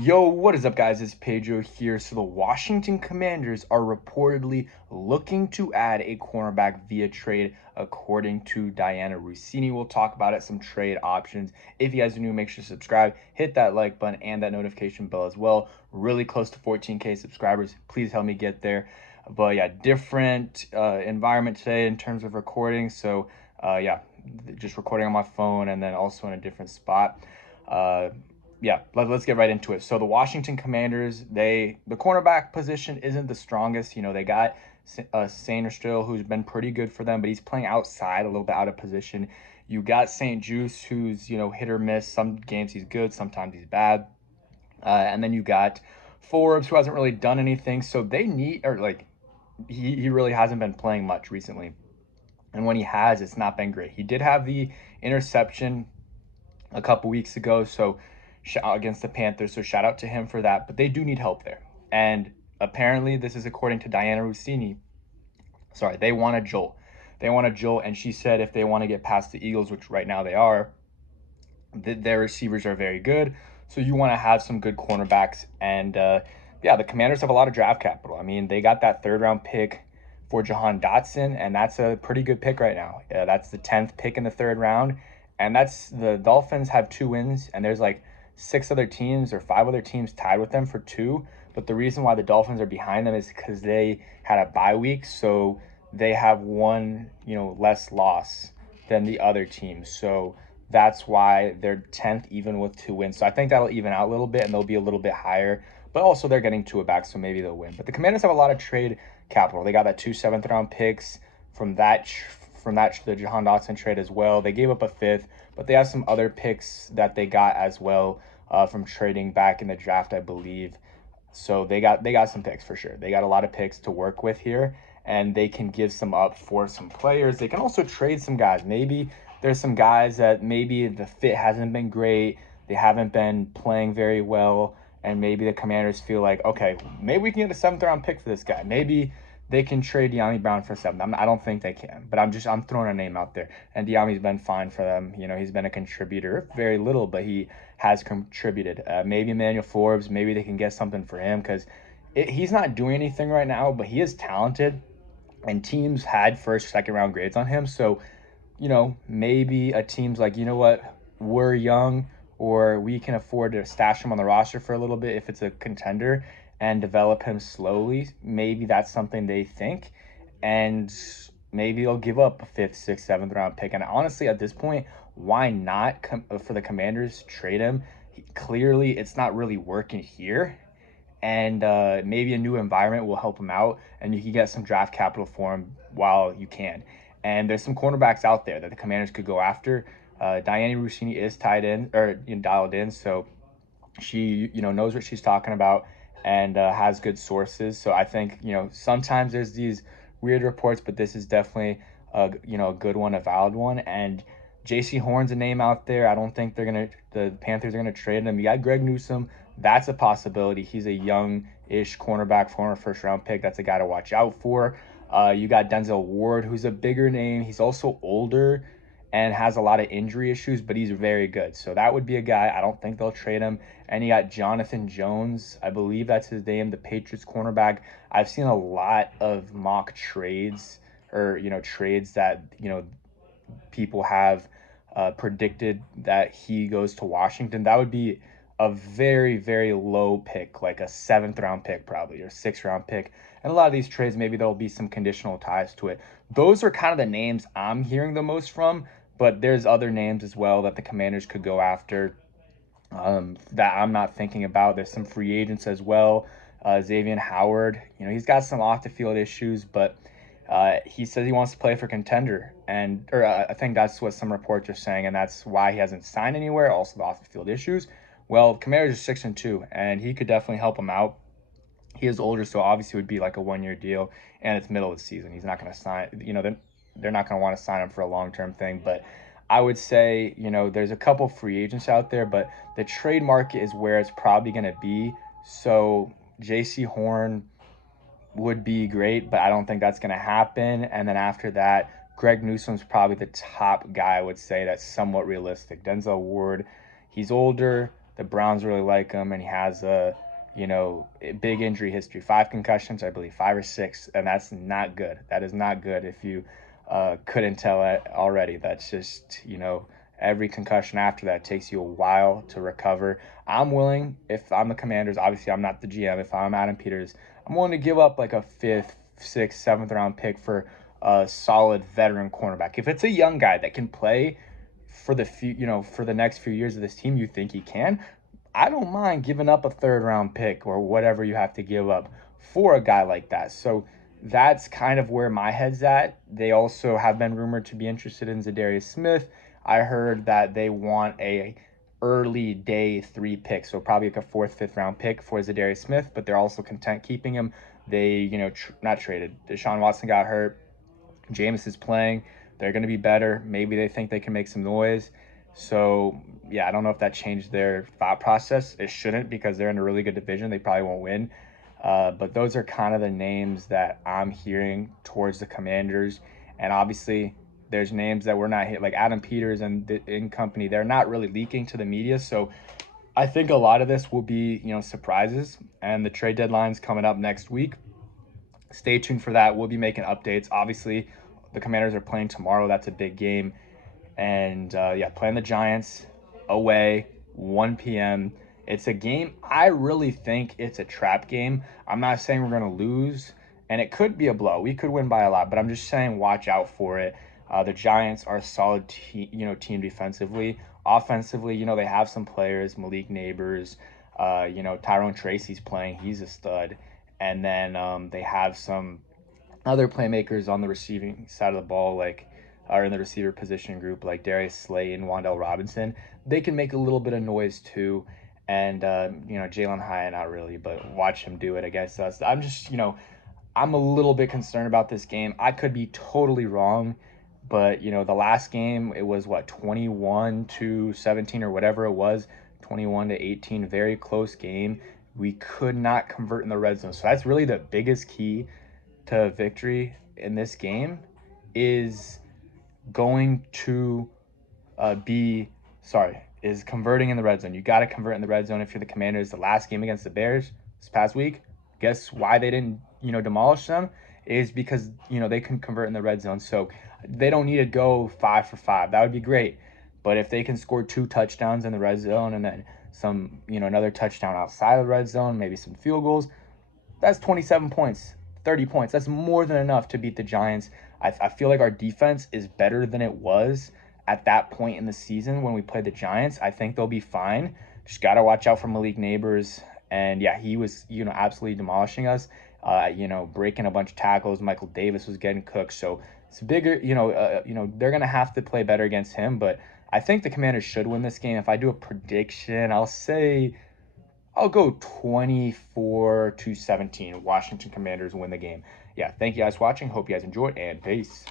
Yo, what is up, guys? It's Pedro here. So the Washington Commanders are reportedly looking to add a cornerback via trade, according to Diana Rossini. We'll talk about it, some trade options. If you guys are new, make sure to subscribe, hit that like button and that notification bell as well. Really close to 14K subscribers. Please help me get there. But yeah, different environment today in terms of recording. So yeah, just recording on my phone and then also in a different spot. Uh, yeah, let's get right into it. So the Washington Commanders, the cornerback position isn't the strongest. You know, they got Sainristil, who's been pretty good for them, but he's playing outside, a little bit out of position. You got St. Juice, who's, hit or miss. Some games he's good, sometimes he's bad. And then you got Forbes, who hasn't really done anything. So they need, or like, he really hasn't been playing much recently. And when he has, it's not been great. He did have the interception a couple weeks ago, so against the Panthers. So shout out to him for that. But they do need help there, and apparently this is according to Diana Rossini. Sorry, they want a Joel. They want a Joel, and she said if they want to get past the Eagles, which right now they are, their receivers are very good. So you want to have some good cornerbacks, and yeah, the Commanders have a lot of draft capital. I mean, they got that third round pick for Jahan Dotson, and that's a pretty good pick right now. That's the 10th pick in the third round, and that's the Dolphins have 2 wins, and there's like six other teams or five other teams tied with them for two. But the reason why the Dolphins are behind them is because they had a bye week, so they have one, less loss than the other team. So that's why they're 10th even with 2 wins. So I think that'll even out a little bit and they'll be a little bit higher. But also they're getting Tua back, so maybe they'll win. But the Commanders have a lot of trade capital. They got that 2 7th round picks from the Jahan Dotson trade as well. They gave up a fifth, but they have some other picks that they got as well from trading back in the draft, I believe. So they got some picks for sure. They got a lot of picks to work with here, and they can give some up for some players. They can also trade some guys. Maybe there's some guys that maybe the fit hasn't been great. They haven't been playing very well, and maybe the Commanders feel like, okay, maybe we can get a 7th round pick for this guy. Maybe they can trade De'Ami Brown for 7th. I don't think they can, but I'm throwing a name out there. And De'Ami's been fine for them. He's been a contributor, very little, but he has contributed. Maybe Emmanuel Forbes, maybe they can get something for him because he's not doing anything right now, but he is talented, and teams had first, second round grades on him. So, maybe a team's like, you know what, we're young, or we can afford to stash him on the roster for a little bit if it's a contender and develop him slowly. Maybe that's something they think. And maybe they'll give up a fifth, sixth, 7th round pick. And honestly, at this point, why not for the Commanders trade him? Clearly, it's not really working here, and maybe a new environment will help him out, and you can get some draft capital for him while you can. And there's some cornerbacks out there that the Commanders could go after. Diana Rossini is tied in or dialed in, so she knows what she's talking about and has good sources. So I think sometimes there's these weird reports, but this is definitely a good one, a valid one. And J.C. Horn's a name out there. I don't think the Panthers are gonna trade him. You got Greg Newsome. That's a possibility. He's a young-ish cornerback, former first-round pick. That's a guy to watch out for. You got Denzel Ward, who's a bigger name. He's also older and has a lot of injury issues, but he's very good. So that would be a guy. I don't think they'll trade him. And you got Jonathan Jones. I believe that's his name, the Patriots cornerback. I've seen a lot of mock trades or, trades that, people have predicted that he goes to Washington. That would be a very, very low pick, like a 7th round pick, probably, or 6th round pick. And a lot of these trades, maybe there'll be some conditional ties to it. Those are kind of the names I'm hearing the most from, but there's other names as well that the Commanders could go after that I'm not thinking about. There's some free agents as well. Xavier Howard, he's got some off the field issues, but he says he wants to play for contender, or I think that's what some reports are saying, and that's why he hasn't signed anywhere. Also, the off the field issues. Well, Commanders are 6-2, and he could definitely help him out. He is older, so obviously it would be like a 1 year deal, and it's middle of the season. He's not going to sign. They're not going to want to sign him for a long term thing. But I would say there's a couple free agents out there, but the trade market is where it's probably going to be. So J.C. Horn would be great, but I don't think that's going to happen. And then after that, Greg Newsome's probably the top guy, I would say, that's somewhat realistic. Denzel Ward, he's older, The Browns really like him, and he has a big injury history. 5 concussions, I believe, 5 or 6, and that's not good. That is not good. If you couldn't tell it already, that's just every concussion after that takes you a while to recover. I'm willing, if I'm the Commanders, obviously I'm not the GM. If I'm Adam Peters, I'm willing to give up like a 5th, 6th, 7th round pick for a solid veteran cornerback. If it's a young guy that can play for for the next few years of this team, you think he can, I don't mind giving up a 3rd round pick or whatever you have to give up for a guy like that. So that's kind of where my head's at. They also have been rumored to be interested in Zadarius Smith. I heard that they want a early day 3 pick, so probably like a 4th, 5th round pick for Zadarius Smith, but they're also content keeping him. They, not traded. Deshaun Watson got hurt. Jameis is playing. They're going to be better. Maybe they think they can make some noise. So, yeah, I don't know if that changed their thought process. It shouldn't, because they're in a really good division. They probably won't win. But those are kind of the names that I'm hearing towards the Commanders. And obviously, there's names that we're not hit, like Adam Peters and company. They're not really leaking to the media. So I think a lot of this will be, surprises. And the trade deadline's coming up next week. Stay tuned for that. We'll be making updates. Obviously, the Commanders are playing tomorrow. That's a big game. And yeah, playing the Giants away, 1 p.m. It's a game. I really think it's a trap game. I'm not saying we're going to lose, and it could be a blow. We could win by a lot, but I'm just saying watch out for it. The Giants are a solid team defensively. Offensively, they have some players, Malik Neighbors, Tyrone Tracy's playing. He's a stud. And then they have some other playmakers on the receiving side of the ball, like are in the receiver position group, like Darius Slay and Wan'Dale Robinson. They can make a little bit of noise too. And Jalen Hyatt, not really, but watch him do it against us. I'm just I'm a little bit concerned about this game. I could be totally wrong, but the last game, it was what, 21-17 or whatever it was, 21-18, very close game. We could not convert in the red zone. So that's really the biggest key to victory in this game, is going to is converting in the red zone. You got to convert in the red zone if you're the Commanders. The last game against the Bears this past week, guess why they didn't, demolish them? Is because, they couldn't convert in the red zone. So they don't need to go 5 for 5. That would be great. But if they can score 2 touchdowns in the red zone and then some, another touchdown outside of the red zone, maybe some field goals, that's 27 points, 30 points. That's more than enough to beat the Giants. I feel like our defense is better than it was at that point in the season when we played the Giants. I think they'll be fine. Just got to watch out for Malik Neighbors. And yeah, he was, absolutely demolishing us, breaking a bunch of tackles. Michael Davis was getting cooked. So it's bigger, they're going to have to play better against him. But I think the Commanders should win this game. If I do a prediction, I'll go 24-17. Washington Commanders win the game. Yeah, thank you guys for watching. Hope you guys enjoyed, and peace.